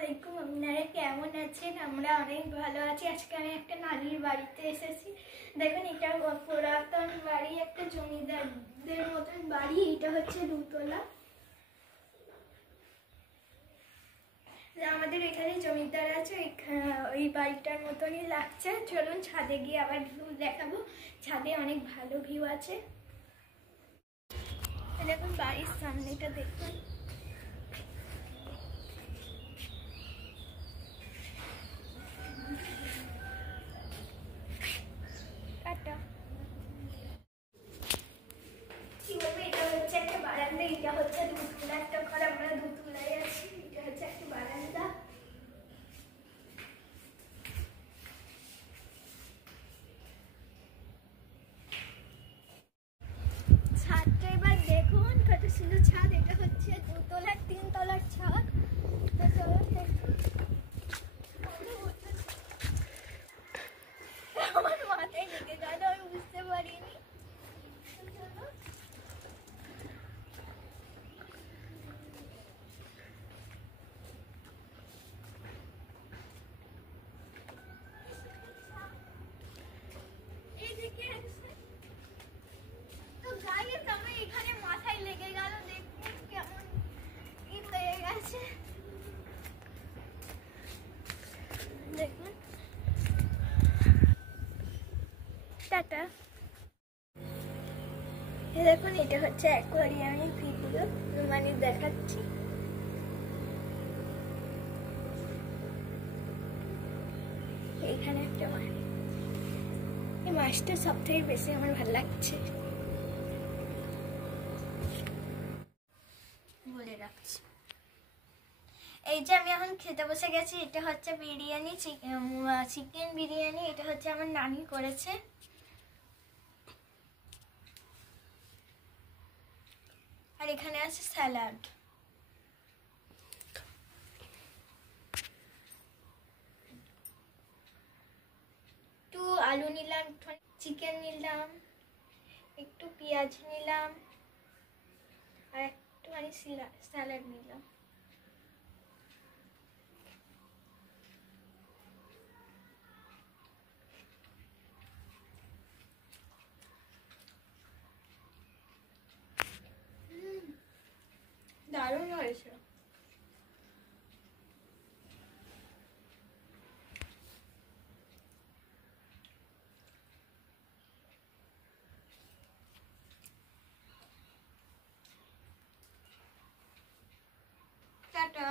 আলাইকুম। আপনারা কেমন আছেন? আমরা অনেক ভালো আছি। আজকে আমি একটা নানির বাড়িতে এসেছি। দেখুন, এটা পুরাতন বাড়ি, একটা জমিদারদের মতন বাড়ি। এটা হচ্ছে দুতলা। আমাদের এখানে জমিদার আছে, ওই বাড়িটার মতনই লাগছে। চলুন ছাদে গিয়ে আবার ভিউ দেখাবো। ছাদে অনেক ভালো ভিউ আছে। দেখুন বাড়ির সামনেটা দেখুন। এটা হচ্ছে একটা বারান্দা, এটা হচ্ছে দুতলা একটা ঘর। আমরা দুতলায় আছি। এটা হচ্ছে একটা বারান্দা। ছাদটা এবার দেখুন, কত সুন্দর ছাদ। এটা হচ্ছে দুতলার 3 তলার ছাদ। আমার মাথায় লেগে গেল, আমি বুঝতে পারিনি। এইদিকে তো গাইস, আমার এখানে মাথায় লেগে গেল। দেখুন কেমন ই হয়ে গেছে। দেখুন, টাটা। দেখুন, এটা হচ্ছে অ্যাকোয়ারিয়ামের ভিডিও, মানে দেখাচ্ছি। এখানে একটা মাছ, এই মাছটা সব থেকে বেশি আমার ভালো লাগছে, বলে রাখছি। এই যে আমি এখন খেতে বসে গেছি। এটা হচ্ছে বিরিয়ানি, চিকেন বিরিয়ানি। এটা হচ্ছে আমার নানি করেছে। আর এখানে আছে স্যালাড। একটু আলু নিলাম, চিকেন নিলাম, একটু পেঁয়াজ নিলাম, আর একটুখানি স্যালাড নিলাম। দারুণ হয়েছে। টাটা।